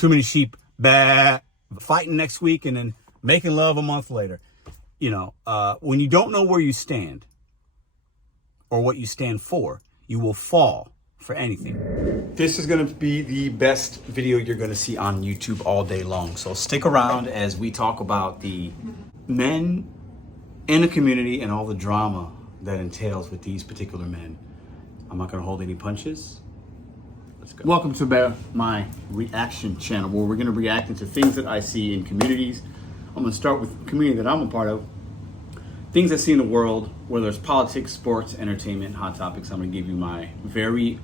too many sheep, bah, fighting next week and then making love a month later. You know, when you don't know where you stand or what you stand for, you will fall for anything. This is going to be the best video you're going to see on YouTube all day long. So stick around as we talk about the men in the community and all the drama that entails with these particular men. I'm not going to hold any punches. Let's go. Welcome to my reaction channel, where we're going to react to things that I see in communities. I'm going to start with the community that I'm a part of. Things I see in the world, whether it's politics, sports, entertainment, hot topics. I'm going to give you my very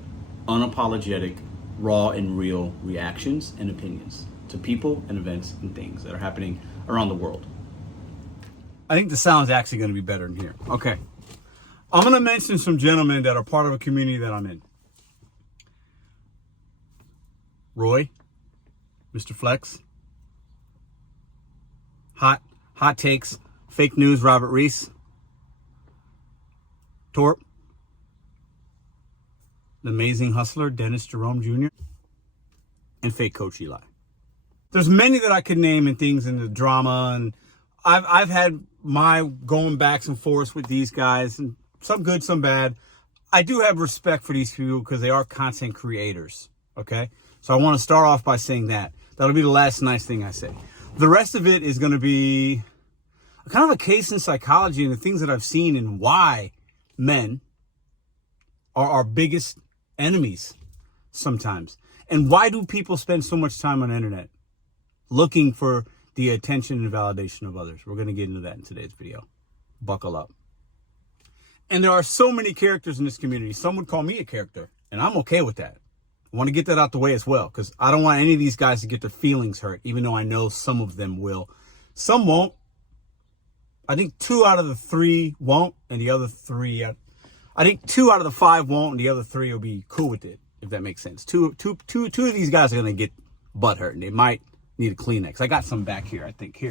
unapologetic, raw and real reactions and opinions to people and events and things that are happening around the world. I think the sound's actually going to be better in here. Okay. I'm going to mention some gentlemen that are part of a community that I'm in. Roy, Mr. Flex, hot takes, fake news, Robert Reese, Torp, the amazing hustler, Jerome Jr, and fake coach Eli. There's many that I could name and things in the drama, and I've had my going backs and forths with these guys, and some good, some bad. I do have respect for these people because they are content creators, okay? So I want to start off by saying that. That'll be the last nice thing I say. The rest of it is going to be kind of a case in psychology and the things that I've seen and why men are our biggest enemies sometimes. And why do people spend so much time on the internet looking for the attention and validation of others? We're going to get into that in today's video. Buckle up. And there are so many characters in this community. Some would call me a character, and I'm okay with that. I want to get that out the way as well, because I don't want any of these guys to get their feelings hurt, even though I know some of them will. Some won't. I think 2 out of the 3 won't, and the other 3, I think 2 out of the 5 won't, and the other 3 will be cool with it, if that makes sense. Two of these guys are going to get butt hurt, and they might need a Kleenex. I got some back here, I think.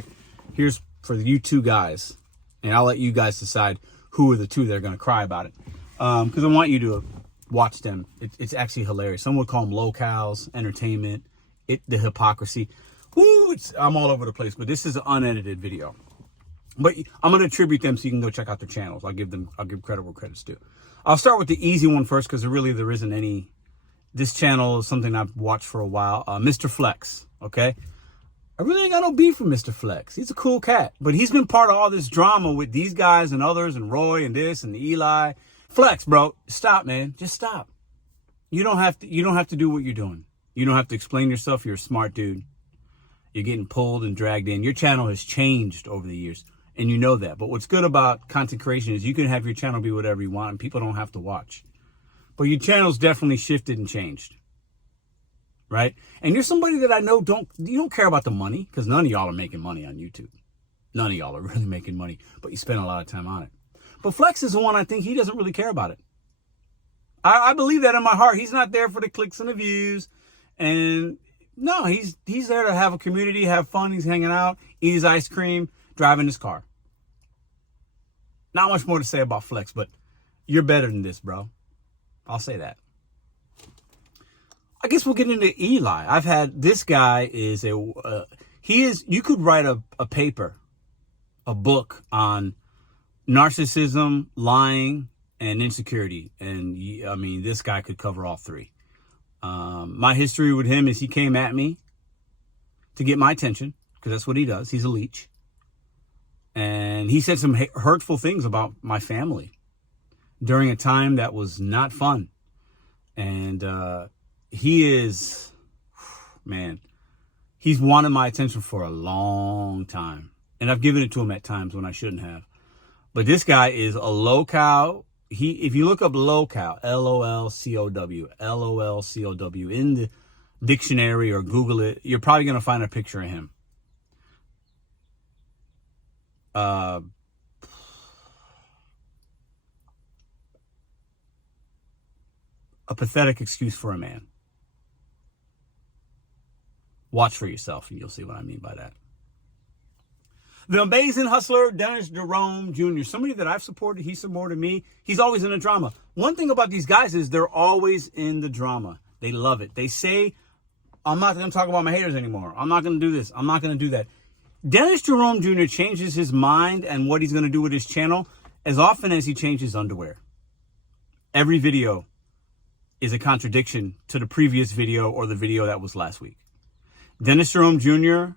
Here's for you 2 guys, and I'll let you guys decide who are the 2 that are going to cry about it, because I want you to watch them. It's actually hilarious. Some would call them locales, entertainment, the hypocrisy. Woo, I'm all over the place, but this is an unedited video. But I'm going to attribute them so you can go check out their channels. I'll give credit where credit's due. I'll start with the easy one first, because there isn't any. This channel is something I've watched for a while. Mr. Flex, okay? I really ain't got no beef with Mr. Flex. He's a cool cat, but he's been part of all this drama with these guys and others and Roy and this and Eli. Flex, bro, stop, man. Just stop. You don't have to do what you're doing. You don't have to explain yourself. You're a smart dude. You're getting pulled and dragged in. Your channel has changed over the years, and you know that. But what's good about content creation is you can have your channel be whatever you want, and people don't have to watch. But your channel's definitely shifted and changed, right? And you're somebody that I know you don't care about the money, because none of y'all are making money on YouTube. None of y'all are really making money, but you spend a lot of time on it. But Flex is the one I think he doesn't really care about it. I believe that in my heart. He's not there for the clicks and the views. And no, he's there to have a community, have fun. He's hanging out, eat his ice cream, driving his car. Not much more to say about Flex, but you're better than this, bro. I'll say that. I guess we'll get into Eli. I've had this guy is you could write a paper, a book on narcissism, lying, and insecurity. And I mean, this guy could cover all 3. My history with him is he came at me to get my attention, because that's what he does. He's a leech. And he said some hurtful things about my family during a time that was not fun. And he is, man, he's wanted my attention for a long time. And I've given it to him at times when I shouldn't have. But this guy is a local. If you look up local, L-O-L-C-O-W, L-O-L-C-O-W in the dictionary or Google it, you're probably going to find a picture of him. A pathetic excuse for a man. Watch for yourself and you'll see what I mean by that. The amazing hustler, Jerome Jr. Somebody that I've supported, he supported me. He's always in the drama. One thing about these guys is they're always in the drama. They love it. They say I'm not going to talk about my haters anymore. I'm not going to do this. I'm not going to do that. Dennis Jerome Jr. changes his mind and what he's going to do with his channel as often as he changes underwear. Every video is a contradiction to the previous video or the video that was last week. Dennis Jerome Jr.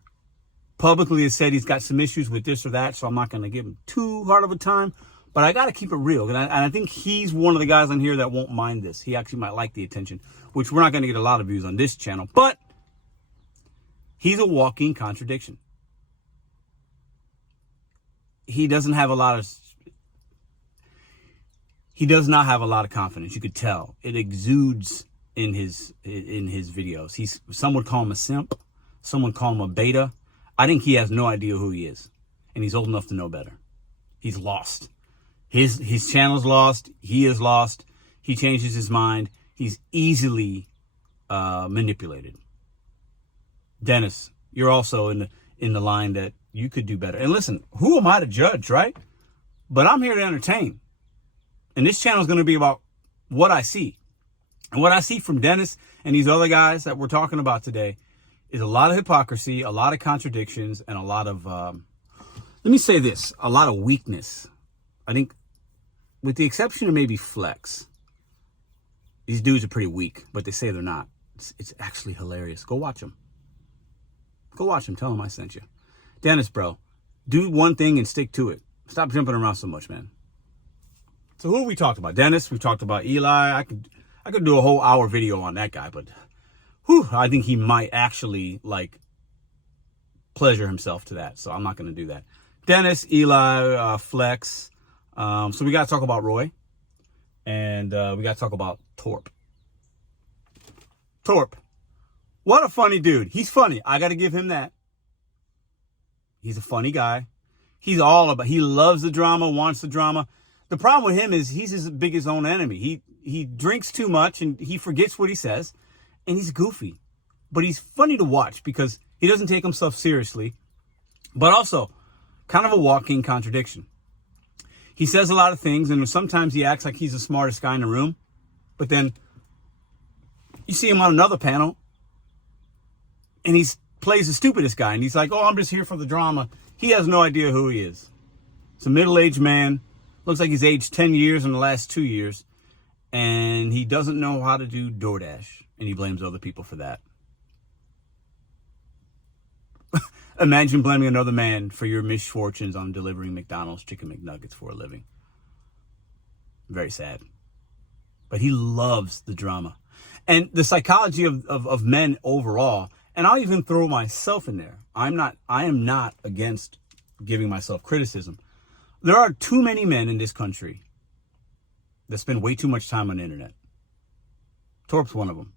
publicly has said he's got some issues with this or that, so I'm not going to give him too hard of a time. But I got to keep it real. And I think he's one of the guys on here that won't mind this. He actually might like the attention, which we're not going to get a lot of views on this channel. But he's a walking contradiction. He doesn't have a lot of... He does not have a lot of confidence. You could tell. It exudes in his videos. Some would call him a simp. Some would call him a beta. I think he has no idea who he is. And he's old enough to know better. He's lost. His channel's lost. He is lost. He changes his mind. He's easily manipulated. Dennis, you're also in the line that you could do better. And listen, who am I to judge, right? But I'm here to entertain. And this channel is going to be about what I see. And what I see from Dennis and these other guys that we're talking about today is a lot of hypocrisy, a lot of contradictions, and a lot of, let me say this, a lot of weakness. I think with the exception of maybe Flex, these dudes are pretty weak, but they say they're not. It's actually hilarious. Go watch them. Go watch them. Tell them I sent you. Dennis, bro, do one thing and stick to it. Stop jumping around so much, man. So who have we talked about? Dennis, we've talked about Eli. I could do a whole hour video on that guy, but I think he might actually pleasure himself to that. So I'm not going to do that. Dennis, Eli, Flex. So we got to talk about Roy, and we got to talk about Torp. Torp, what a funny dude. He's funny. I got to give him that. He's a funny guy. He loves the drama, wants the drama. The problem with him is he's as big as his own enemy. He drinks too much and he forgets what he says, and he's goofy. But he's funny to watch because he doesn't take himself seriously, but also kind of a walking contradiction. He says a lot of things, and sometimes he acts like he's the smartest guy in the room, but then you see him on another panel and he plays the stupidest guy, and he's like, oh, I'm just here for the drama. He has no idea who he is. It's a middle-aged man. Looks like he's aged 10 years in the last 2 years. And he doesn't know how to do DoorDash. And he blames other people for that. Imagine blaming another man for your misfortunes on delivering McDonald's chicken McNuggets for a living. Very sad. But he loves the drama. And the psychology of men overall, and I'll even throw myself in there. I am not against giving myself criticism. There are too many men in this country that spend way too much time on the internet. Torp's one of them.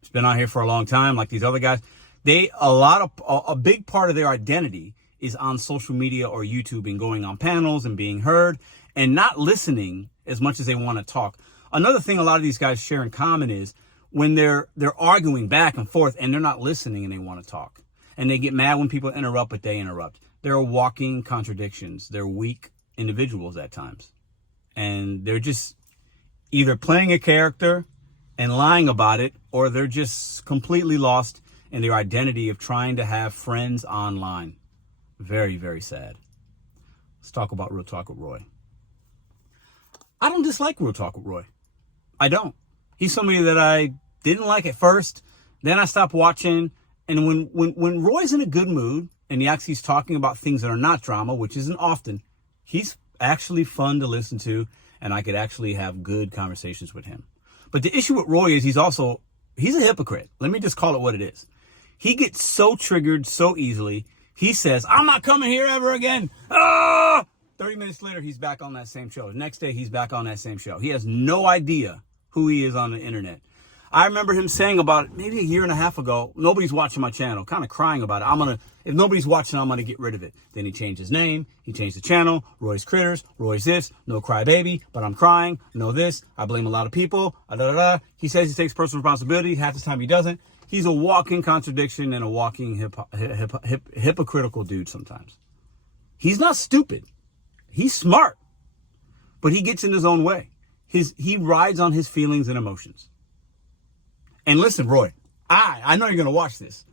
He's been out here for a long time, like these other guys. A big part of their identity is on social media or YouTube and going on panels and being heard and not listening as much as they want to talk. Another thing a lot of these guys share in common is when they're arguing back and forth and they're not listening and they want to talk. And they get mad when people interrupt, but they interrupt. They're walking contradictions. They're weak individuals at times. And they're just either playing a character and lying about it, or they're just completely lost in their identity of trying to have friends online. Very, very sad. Let's talk about Real Talk with Roy. I don't dislike Real Talk with Roy. I don't. He's somebody that I didn't like at first. Then I stopped watching. And when Roy's in a good mood, and he's talking about things that are not drama, which isn't often, he's actually fun to listen to, and I could actually have good conversations with him. But the issue with Roy is he's a hypocrite. Let me just call it what it is. He gets so triggered so easily. He says, I'm not coming here ever again. 30 minutes later, he's back on that same show. The next day, he's back on that same show. He has no idea who he is on the internet. I remember him saying about maybe a year and a half ago, nobody's watching my channel, kind of crying about it. If nobody's watching, I'm going to get rid of it. Then he changed his name. He changed the channel. Roy's Critters. Roy's this. No crybaby, but I'm crying. No this. I blame a lot of people. He says he takes personal responsibility. Half the time he doesn't. He's a walking contradiction and a walking hypocritical dude sometimes. He's not stupid. He's smart. But he gets in his own way. He rides on his feelings and emotions. And listen, Roy, I know you're going to watch this.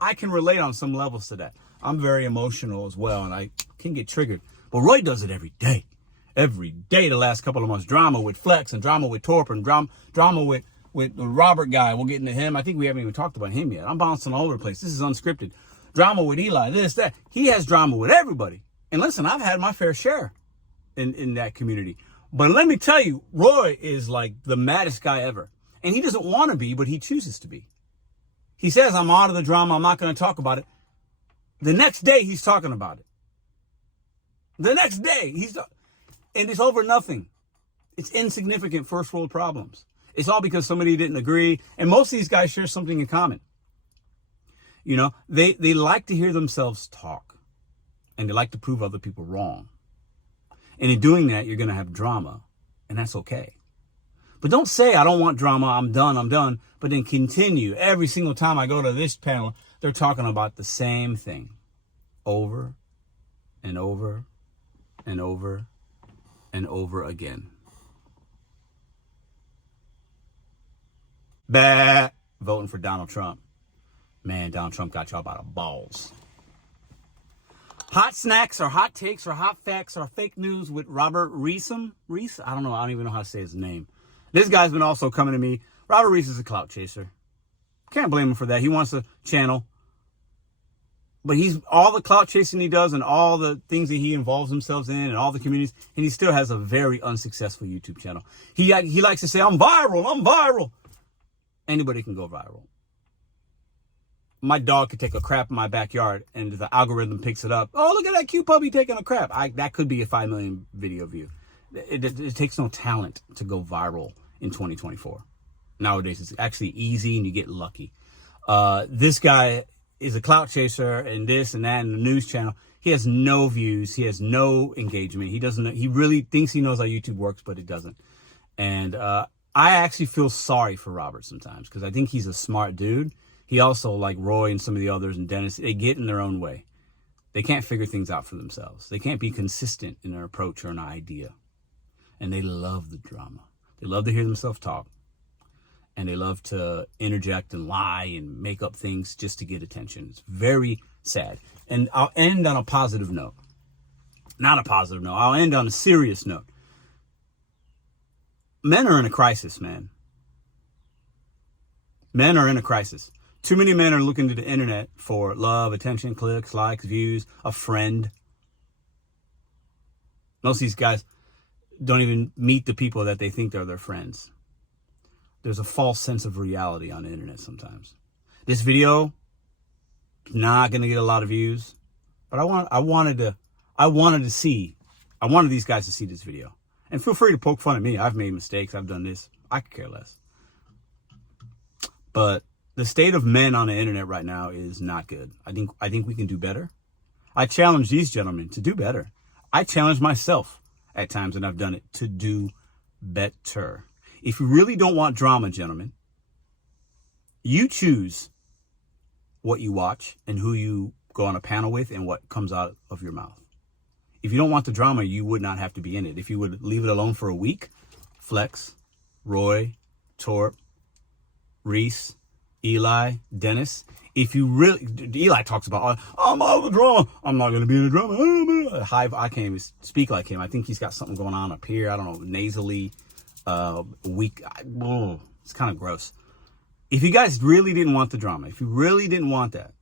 I can relate on some levels to that. I'm very emotional as well, and I can get triggered. But Roy does it every day. Every day the last couple of months. Drama with Flex and drama with Torp and drama with the Robert guy. We'll get into him. I think we haven't even talked about him yet. I'm bouncing all over the place. This is unscripted. Drama with Eli, this, that. He has drama with everybody. And listen, I've had my fair share in that community. But let me tell you, Roy is like the maddest guy ever. And he doesn't want to be, but he chooses to be. He says, I'm out of the drama. I'm not going to talk about it. The next day, he's talking about it. The next day, and it's over nothing. It's insignificant first world problems. It's all because somebody didn't agree. And most of these guys share something in common. You know, they like to hear themselves talk. And they like to prove other people wrong. And in doing that, you're going to have drama. And that's okay. But don't say, I don't want drama, I'm done. But then continue. Every single time I go to this panel, they're talking about the same thing. Over and over and over and over again. Bah! Voting for Donald Trump. Man, Donald Trump got y'all by the balls. Hot snacks or hot takes or hot facts or fake news with Robert Reese? Reese? I don't even know how to say his name. This guy's been also coming to me. Robert Reese is a clout chaser. Can't blame him for that. He wants a channel. But he's all the clout chasing he does and all the things that he involves himself in and all the communities. And he still has a very unsuccessful YouTube channel. He likes to say, I'm viral. Anybody can go viral. My dog could take a crap in my backyard and the algorithm picks it up. Oh, look at that cute puppy taking a crap. That could be a 5 million video view. It takes no talent to go viral in 2024. Nowadays, it's actually easy and you get lucky. This guy is a clout chaser and this and that and the news channel. He has no views. He has no engagement. He really thinks he knows how YouTube works, but it doesn't. And I actually feel sorry for Robert sometimes because I think he's a smart dude. He also, like Roy and some of the others and Dennis, they get in their own way. They can't figure things out for themselves. They can't be consistent in their approach or an idea. And they love the drama. They love to hear themselves talk. And they love to interject and lie and make up things just to get attention. It's very sad. And I'll end on a positive note. Not a positive note. I'll end on a serious note. Men are in a crisis, man. Men are in a crisis. Too many men are looking to the internet for love, attention, clicks, likes, views, a friend. Most of these guys don't even meet the people that they think are their friends. There's a false sense of reality on the internet sometimes. This video, not going to get a lot of views, but I wanted these guys to see this video. And feel free to poke fun at me. I've made mistakes. I've done this. I could care less. But the state of men on the internet right now is not good. I think we can do better. I challenge these gentlemen to do better. I challenge myself at times, and I've done it, to do better. If you really don't want drama, gentlemen, you choose what you watch and who you go on a panel with and what comes out of your mouth. If you don't want the drama, you would not have to be in it. If you would leave it alone for a week, Flex, Roy, Torp, Reese, Eli, Dennis. If you really, Eli talks about, I'm out of the drama. I'm not going to be in the drama. I can't even speak like him. I think he's got something going on up here. I don't know, nasally, weak. It's kind of gross. If you guys really didn't want the drama, if you really didn't want that,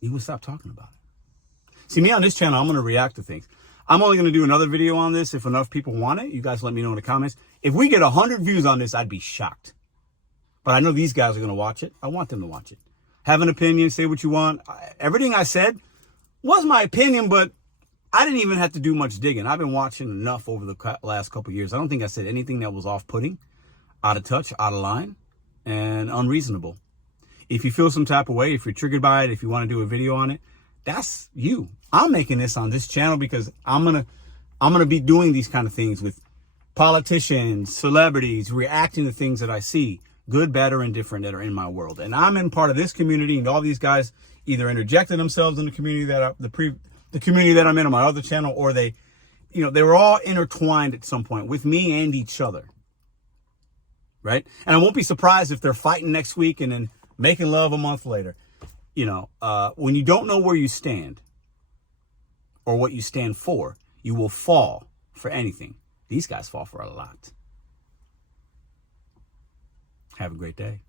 you would stop talking about it. See, me on this channel, I'm going to react to things. I'm only going to do another video on this if enough people want it. You guys let me know in the comments. If we get 100 views on this, I'd be shocked. But I know these guys are going to watch it. I want them to watch it. Have an opinion, say what you want. Everything I said was my opinion, but I didn't even have to do much digging. I've been watching enough over the last couple of years. I don't think I said anything that was off-putting, out of touch, out of line, and unreasonable. If you feel some type of way, if you're triggered by it, if you want to do a video on it, that's you. I'm making this on this channel because I'm gonna be doing these kind of things with politicians, celebrities, reacting to things that I see, good, bad, or indifferent, that are in my world. And I'm in part of this community, and all these guys either interjected themselves in the community that the community that I'm in on my other channel, or they were all intertwined at some point with me and each other. Right? And I won't be surprised if they're fighting next week and then making love a month later. You know, when you don't know where you stand or what you stand for, you will fall for anything. These guys fall for a lot. Have a great day.